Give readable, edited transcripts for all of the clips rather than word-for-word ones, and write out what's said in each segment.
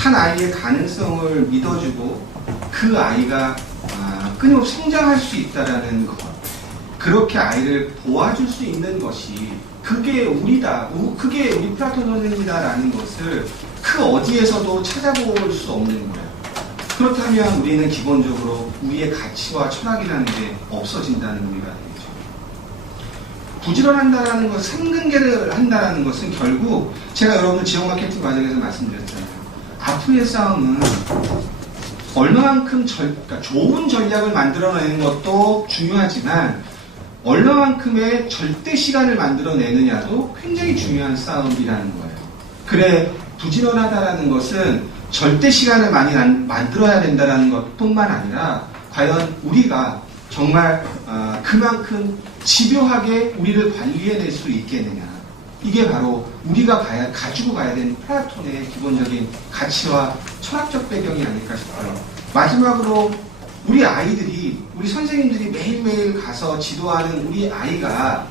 한 아이의 가능성을 믿어주고 그 아이가 끊임없이 성장할 수 있다라는 것, 그렇게 아이를 도와줄 수 있는 것이 그게 우리다, 그게 우리 플라톤 선생이다라는 것을 그 어디에서도 찾아볼 수 없는 거예요. 그렇다면 우리는 기본적으로 우리의 가치와 철학이라는 게 없어진다는 의미가 되겠죠. 부지런한다라는 것, 삼근계를 한다라는 것은 결국 제가 여러분들 지역 마케팅 과정에서 말씀드렸잖아요. 앞으로의 싸움은 얼마만큼 그러니까 좋은 전략을 만들어내는 것도 중요하지만 얼마만큼의 절대 시간을 만들어내느냐도 굉장히 중요한 싸움이라는 거예요. 그래, 부지런하다라는 것은 절대 시간을 많이 만들어야 된다는 것뿐만 아니라 과연 우리가 정말 그만큼 집요하게 우리를 관리해낼 수 있겠느냐. 이게 바로 우리가 가지고 가야 되는 플라톤의 기본적인 가치와 철학적 배경이 아닐까 싶어요. 마지막으로 우리 아이들이, 우리 선생님들이 매일매일 가서 지도하는 우리 아이가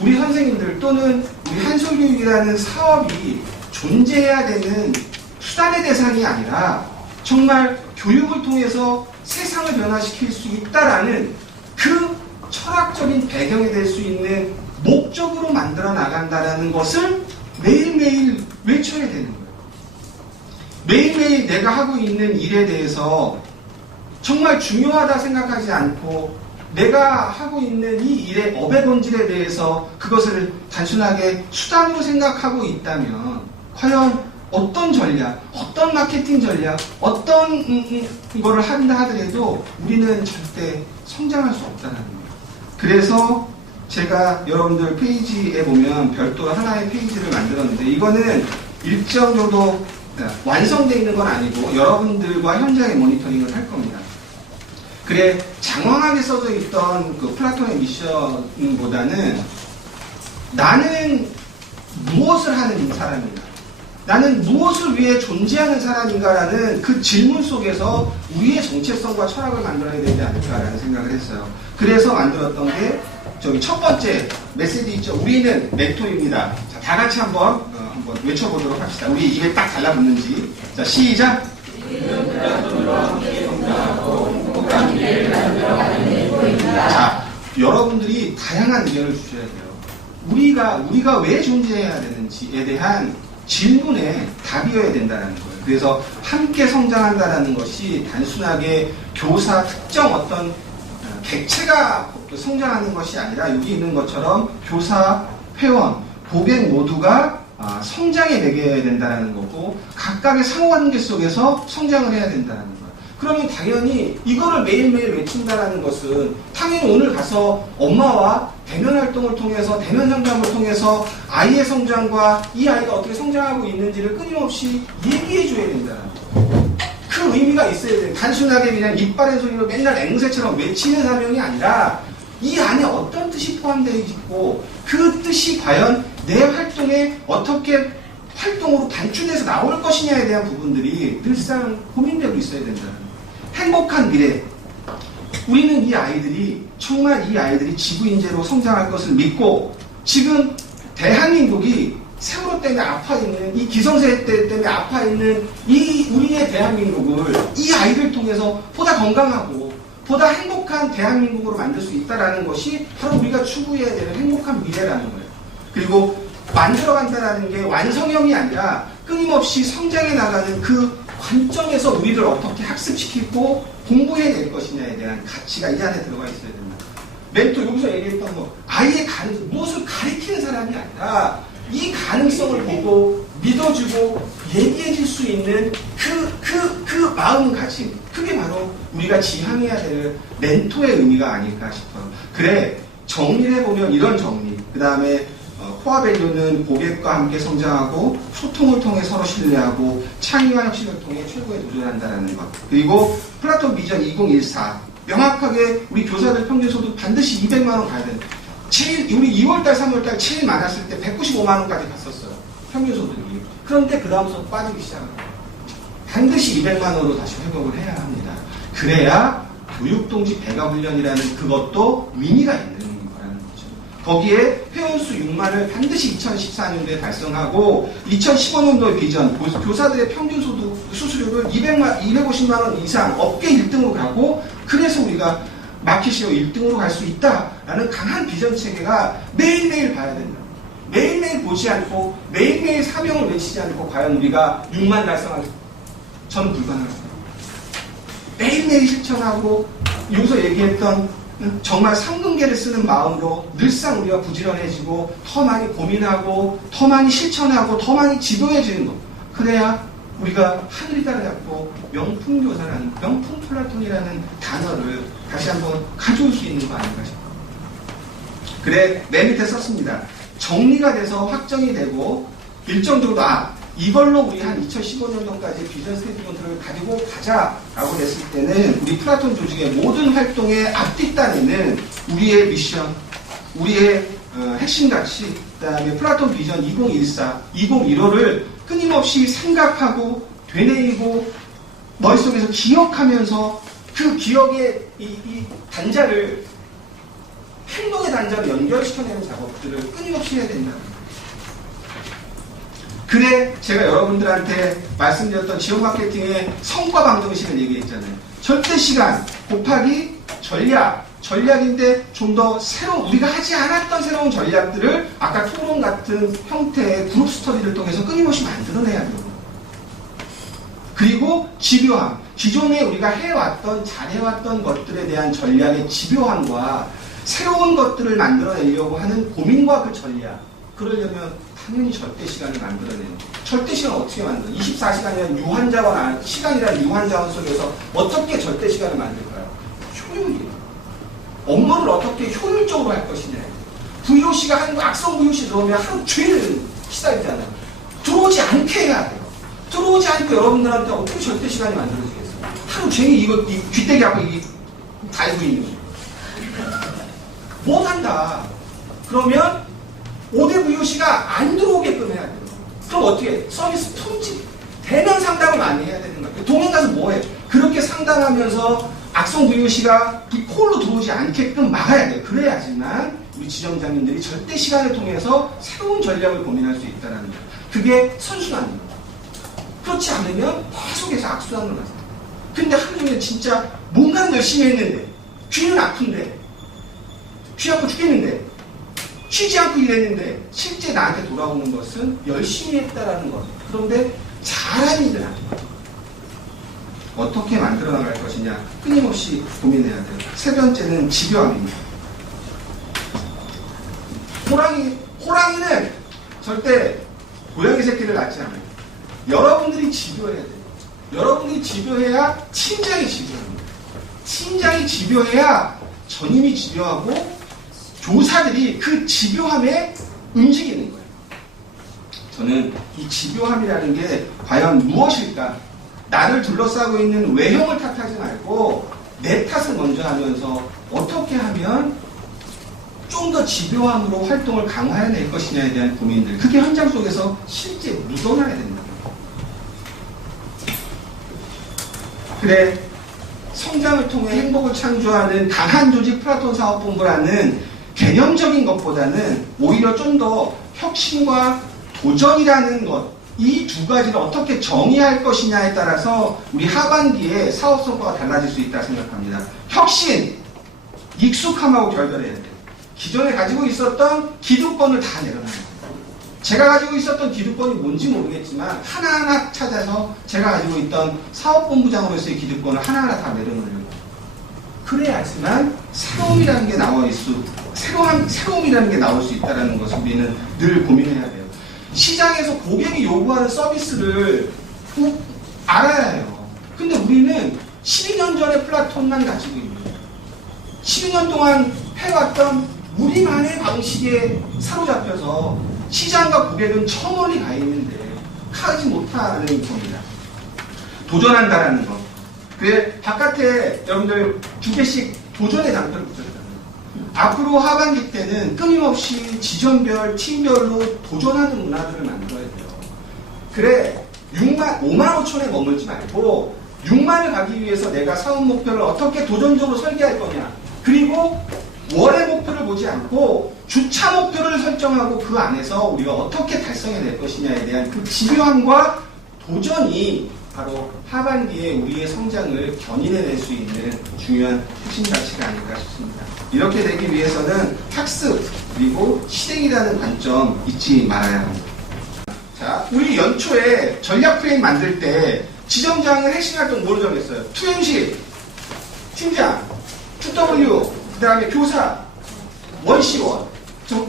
우리 선생님들 또는 우리 한솔교육이라는 사업이 존재해야 되는 수단의 대상이 아니라 정말 교육을 통해서 세상을 변화시킬 수 있다라는 그 철학적인 배경이 될 수 있는 목적으로 만들어 나간다라는 것을 매일매일 외쳐야 되는 거예요. 매일매일 내가 하고 있는 일에 대해서 정말 중요하다 생각하지 않고 내가 하고 있는 이 일의 업의 본질에 대해서 그것을 단순하게 수단으로 생각하고 있다면 과연 어떤 전략, 어떤 마케팅 전략, 어떤 거를 한다 하더라도 우리는 절대 성장할 수 없다는 거예요. 그래서 제가 여러분들 페이지에 보면 별도로 하나의 페이지를 만들었는데 이거는 일정 정도 완성되어 있는 건 아니고 여러분들과 현장의 모니터링을 할 겁니다. 그래, 장황하게 써져 있던 그 플라톤의 미션보다는 나는 무엇을 하는 사람인가? 나는 무엇을 위해 존재하는 사람인가라는 그 질문 속에서 우리의 정체성과 철학을 만들어야 되지 않을까라는 생각을 했어요. 그래서 만들었던 게 저기 첫 번째 메시지 있죠. 우리는 멘토입니다. 자, 다 같이 한번 외쳐보도록 합시다. 우리 입에 딱 달라붙는지. 자, 시작. 자, 여러분들이 다양한 의견을 주셔야 돼요. 우리가 왜 존재해야 되는지에 대한 질문에 답이어야 된다는 거예요. 그래서 함께 성장한다는 것이 단순하게 교사 특정 어떤 객체가 성장하는 것이 아니라 여기 있는 것처럼 교사, 회원, 고객 모두가 성장에 매겨야 된다는 거고 각각의 상호관계 속에서 성장을 해야 된다는 거예요. 그러면 당연히 이거를 매일매일 외친다는 것은 당연히 오늘 가서 엄마와 대면 활동을 통해서 대면 상담을 통해서 아이의 성장과 이 아이가 어떻게 성장하고 있는지를 끊임없이 얘기해 줘야 된다는 거예요. 그 의미가 있어야 돼요. 단순하게 그냥 이빨의 소리로 맨날 앵무새처럼 외치는 사명이 아니라 이 안에 어떤 뜻이 포함되어 있고 그 뜻이 과연 내 활동에 어떻게 활동으로 단축돼서 나올 것이냐에 대한 부분들이 늘상 고민되고 있어야 된다는 거예요. 행복한 미래. 우리는 이 아이들이 정말 이 아이들이 지구인재로 성장할 것을 믿고 지금 대한민국이 세월호 때문에 아파있는 이 기성세대 때문에 아파있는 이 우리의 대한민국을 이 아이들 통해서 보다 건강하고 보다 행복한 대한민국으로 만들 수 있다는 것이 바로 우리가 추구해야 되는 행복한 미래라는 거예요. 그리고 만들어간다는 게 완성형이 아니라 끊임없이 성장해 나가는 그 관점에서 우리를 어떻게 학습시키고 공부해낼 것이냐에 대한 가치가 이 안에 들어가 있어야 된다. 멘토 여기서 얘기했던 거 아이의 가능성, 무엇을 가리키는 사람이 아니라 이 가능성을 보고 믿어주고 얘기해줄 수 있는 그 마음가짐, 그게 바로 우리가 지향해야 될 멘토의 의미가 아닐까 싶어요. 그래, 정리를 해보면 이런 정리, 그 다음에 코어 밸류는 고객과 함께 성장하고 소통을 통해 서로 신뢰하고 창의와 혁신을 통해 최고에 도전한다는 것. 그리고 플라톤 비전 2014 명확하게 우리 교사들 평균 소득 반드시 200만 원 가야 된다. 우리 2월달 3월달 제일 많았을 때 195만 원까지 갔었어요. 평균 소득이. 그런데 그 다음부터 빠지기 시작합니다. 반드시 200만 원으로 다시 회복을 해야 합니다. 그래야 교육동지 배가 훈련이라는 그것도 의미가 있는 거라는 거죠. 거기에 회원수 6만을 반드시 2014년도에 달성하고 2015년도의 비전, 교사들의 평균 소득 수수료를 250만 원 이상 업계 1등으로 가고 그래서 우리가 마켓시어 1등으로 갈 수 있다라는 강한 비전 체계가 매일매일 봐야 된다. 매일매일 보지 않고 매일매일 사명을 외치지 않고 과연 우리가 6만 달성할 저는 불가능합니다. 매일매일 실천하고 여기서 얘기했던 정말 상근계를 쓰는 마음으로 늘상 우리가 부지런해지고 더 많이 고민하고 더 많이 실천하고 더 많이 지도해지는 것. 그래야 우리가 하늘이 따라잡고 명품 교사라는 명품 플라톤이라는 단어를 다시 한번 가져올 수 있는 거 아닌가 싶어요. 그래 맨 밑에 썼습니다. 정리가 돼서 확정이 되고 일정적으로 이걸로 우리 한 2015년도까지 비전 스테이트먼트를 가지고 가자라고 했을 때는 우리 플라톤 조직의 모든 활동의 앞뒷단에는 우리의 미션, 우리의 핵심 가치, 그다음에 플라톤 비전 2014, 2015를 끊임없이 생각하고 되뇌이고 머릿속에서 기억하면서 그 기억의 이 단자를 행동의 단자로 연결시켜내는 작업들을 끊임없이 해야 된다. 그래 제가 여러분들한테 말씀드렸던 지역 마케팅의 성과 방정식을 얘기했잖아요. 절대 시간 곱하기 전략인데 좀 더 새로운 우리가 하지 않았던 새로운 전략들을 아까 토론 같은 형태의 그룹 스터디를 통해서 끊임없이 만들어내야 돼요. 그리고 집요함, 기존에 우리가 해왔던 잘해왔던 것들에 대한 전략의 집요함과 새로운 것들을 만들어내려고 하는 고민과 그 전략, 그러려면 당연히 절대 시간을 만들어내는 거예요. 절대 시간을 어떻게 만들어요? 24시간이라는 유한자원, 시간이라는 유한자원 속에서 어떻게 절대 시간을 만들까요? 효율이에요. 업무를 어떻게 효율적으로 할 것이냐. VOC가 하는 거 악성 VOC 들어오면 하루 종일 시달리잖아요. 들어오지 않게 해야 돼요. 들어오지 않고 여러분들한테 어떻게 절대 시간이 만들어지겠어요? 하루 종일 이거 귀때기 하고 달고 있는 거예요. 못한다. 그러면 5대 VOC가 안 들어오게끔 해야 돼요. 그럼 어떻게? 서비스 품질, 대면 상담을 많이 해야 되는 거예요. 동행 가서 뭐해? 그렇게 상담하면서 악성 VOC가 이 콜로 들어오지 않게끔 막아야 돼요. 그래야지만 우리 지점장님들이 절대 시간을 통해서 새로운 전략을 고민할 수 있다는 거예요. 그게 선순환입니다. 그렇지 않으면 계속해서 악순환으로 가요. 근데 하루 종일 진짜 뭔가는 열심히 했는데 귀는 아픈데 귀 아파 죽겠는데 쉬지 않고 일했는데 실제 나한테 돌아오는 것은 열심히 했다라는 것. 그런데 잘한 일은 아니에요. 어떻게 만들어 나갈 것이냐 끊임없이 고민해야 돼요. 세 번째는 집요함입니다. 호랑이는 절대 고양이 새끼를 낳지 않아요. 여러분들이 집요해야 돼요. 여러분들이 집요해야 팀장이 집요합니다. 팀장이 집요해야 전임이 집요하고 교사들이 그 집요함에 움직이는 거예요. 저는 이 집요함이라는 게 과연 무엇일까? 나를 둘러싸고 있는 외형을 탓하지 말고 내 탓을 먼저 하면서 어떻게 하면 좀 더 집요함으로 활동을 강화해낼 것이냐에 대한 고민들. 그게 현장 속에서 실제 묻어나야 된다. 그래, 성장을 통해 행복을 창조하는 강한 조직 플라톤 사업본부라는 개념적인 것보다는 오히려 좀 더 혁신과 도전이라는 것, 이 두 가지를 어떻게 정의할 것이냐에 따라서 우리 하반기에 사업 성과가 달라질 수 있다고 생각합니다. 혁신, 익숙함하고 결별해야 돼요. 기존에 가지고 있었던 기득권을 다 내려놔야 돼요. 제가 가지고 있었던 기득권이 뭔지 모르겠지만 하나하나 찾아서 제가 가지고 있던 사업본부장으로서의 기득권을 하나하나 다 내려놓으려고. 그래야지만 새로움이라는 게 새로움이라는 게 나올 수 있다는 것을 우리는 늘 고민해야 돼요. 시장에서 고객이 요구하는 서비스를 꼭 알아야 해요. 근데 우리는 12년 전에 플라톤만 가지고 있는 거예요. 12년 동안 해왔던 우리만의 방식에 사로잡혀서 시장과 고객은 저 멀리 가 있는데 가지 못하는 겁니다. 도전한다라는 것. 그래 바깥에 여러분들 2개씩 도전의 장표를 붙였잖아요. 앞으로 하반기 때는 끊임없이 지점별, 팀별로 도전하는 문화들을 만들어야 돼요. 그래 5만 5천에 머물지 말고 6만을 가기 위해서 내가 사업 목표를 어떻게 도전적으로 설계할 거냐. 그리고 월의 목표를 보지 않고 주차 목표를 설정하고 그 안에서 우리가 어떻게 달성해낼 것이냐에 대한 그 집요함과 도전이 바로 하반기에 우리의 성장을 견인해낼 수 있는 중요한 핵심 가치가 아닐까 싶습니다. 이렇게 되기 위해서는 학습 그리고 실행이라는 관점 잊지 말아야 합니다. 자, 우리 연초에 전략 프레임 만들 때 지점장을 핵심 활동 뭐로 정했어요? 2MC, 팀장, 2W, 그 다음에 교사, 1C1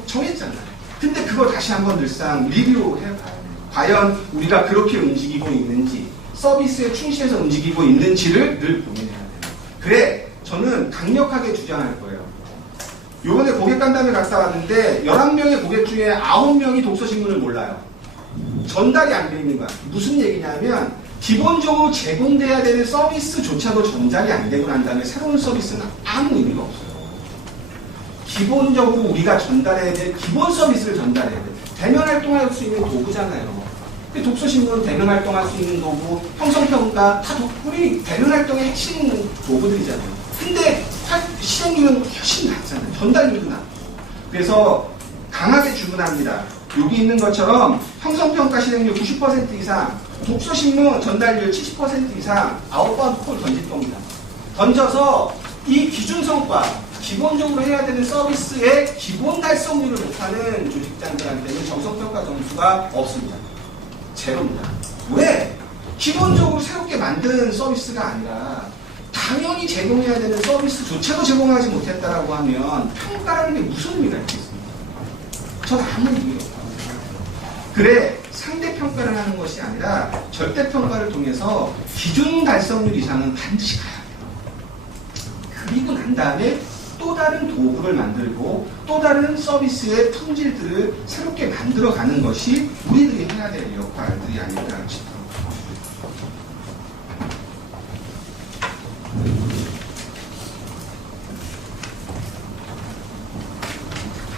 정했잖아요. 근데 그거 다시 한번 늘상 리뷰해봐요. 과연 우리가 그렇게 움직이고 있는지, 서비스에 충실해서 움직이고 있는지를 늘 고민해야 돼요. 그래, 저는 강력하게 주장할 거예요. 요번에 고객 간담회 갔다 왔는데 11명의 고객 중에 9명이 독서신문을 몰라요. 전달이 안 돼 있는 거야. 무슨 얘기냐면 기본적으로 제공돼야 되는 서비스조차도 전달이 안 되고 난 다음에 새로운 서비스는 아무 의미가 없어요. 기본적으로 우리가 전달해야 될 기본 서비스를 전달해야 돼. 대면 활동할 수 있는 도구잖아요. 독서신문 대면 활동할 수 있는 도구, 형성평가 다 우리 대면 활동의 핵심 도구들이잖아요. 근데 실행률은 훨씬 낮잖아요. 전달률도 낮고. 그래서 강하게 주문합니다. 여기 있는 것처럼 형성평가 실행률 90% 이상, 독서신문 전달률 70% 이상 아웃바운드 콜 던질 겁니다. 던져서 이 기준 성과, 기본적으로 해야 되는 서비스의 기본 달성률을 못하는 조직장들한테는 정성평가 점수가 없습니다. 제로입니다. 왜? 기본적으로 새롭게 만든 서비스가 아니라 당연히 제공해야 되는 서비스조차도 제공하지 못했다라고 하면 평가라는 게 무슨 의미가 있겠습니까? 저는 아무 의미가 없다고 생각합니다. 그래, 상대평가를 하는 것이 아니라 절대평가를 통해서 기준 달성률 이상은 반드시 가야 돼요. 그리고 난 다음에 또 다른 도구를 만들고 또 다른 서비스의 품질들을 새롭게 만들어가는 것이 우리들이 해야 될 역할들이 아닐까 싶습니다.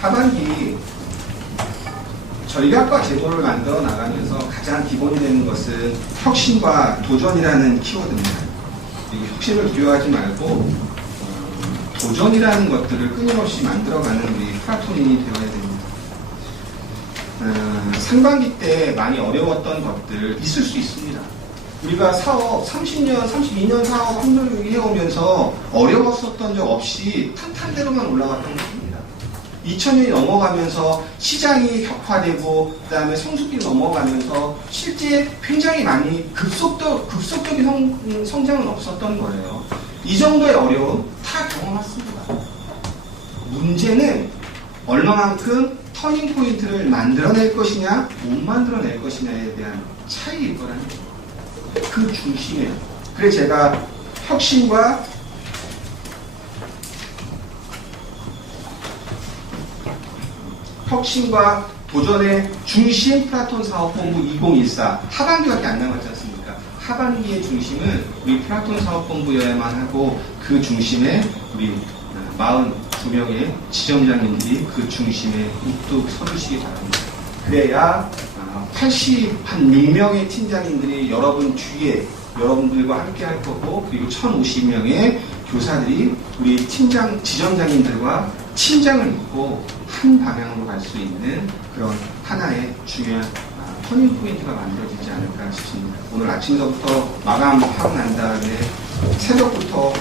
하반기 전략과 제도를 만들어 나가면서 가장 기본이 되는 것은 혁신과 도전이라는 키워드입니다. 이 혁신을 두려워하지 말고 도전이라는 것들을 끊임없이 만들어가는 우리 플라토닌이 되어야 됩니다. 상반기 때 많이 어려웠던 것들 있을 수 있습니다. 우리가 사업 30년, 32년 사업 확률을 해오면서 어려웠었던 적 없이 탄탄대로만 올라갔던 것입니다. 2000년이 넘어가면서 시장이 격화되고 그 다음에 성숙기 넘어가면서 실제 굉장히 많이 급속적인 성장은 없었던 거예요. 이 정도의 어려움 다 경험했습니다. 문제는 얼마만큼 터닝 포인트를 만들어낼 것이냐 못 만들어낼 것이냐에 대한 차이일 거라는 거예요. 그 중심에 그래서 제가 혁신과 도전의 중심 플라톤 사업본부 2014 하반기밖에 안 남았지 않습니까? 하반기의 중심은 우리 플라톤 사업본부여야만 하고 그 중심에 우리 42명의 지점장님들이 그 중심에 우뚝 서주시기 바랍니다. 그래야 86명의 팀장님들이 여러분 뒤에 여러분들과 함께 할 거고 그리고 1050명의 교사들이 우리 지점장님들과 팀장을 잇고 한 방향으로 갈 수 있는 그런 하나의 중요한 터닝 포인트가 만들어지지 않을까 싶습니다. 오늘 아침서부터 마감하고 난 다음에 새벽부터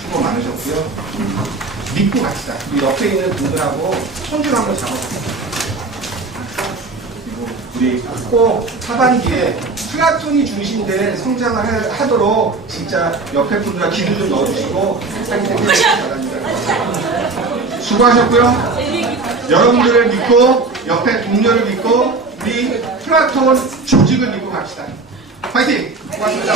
수고 많으셨고요. 믿고 갑시다. 우리 옆에 있는 분들하고 손 좀 한번 잡아보세요. 그리고 우리 꼭 하반기에 플라톤이 중심된 성장을 하도록 진짜 옆에 분들과 기도 좀 넣어주시고 하기 바랍니다. 수고하셨고요. 여러분들을 믿고 옆에 동료를 믿고 우리 플라톤 조직을 믿고 갑시다. 화이팅! 고맙습니다.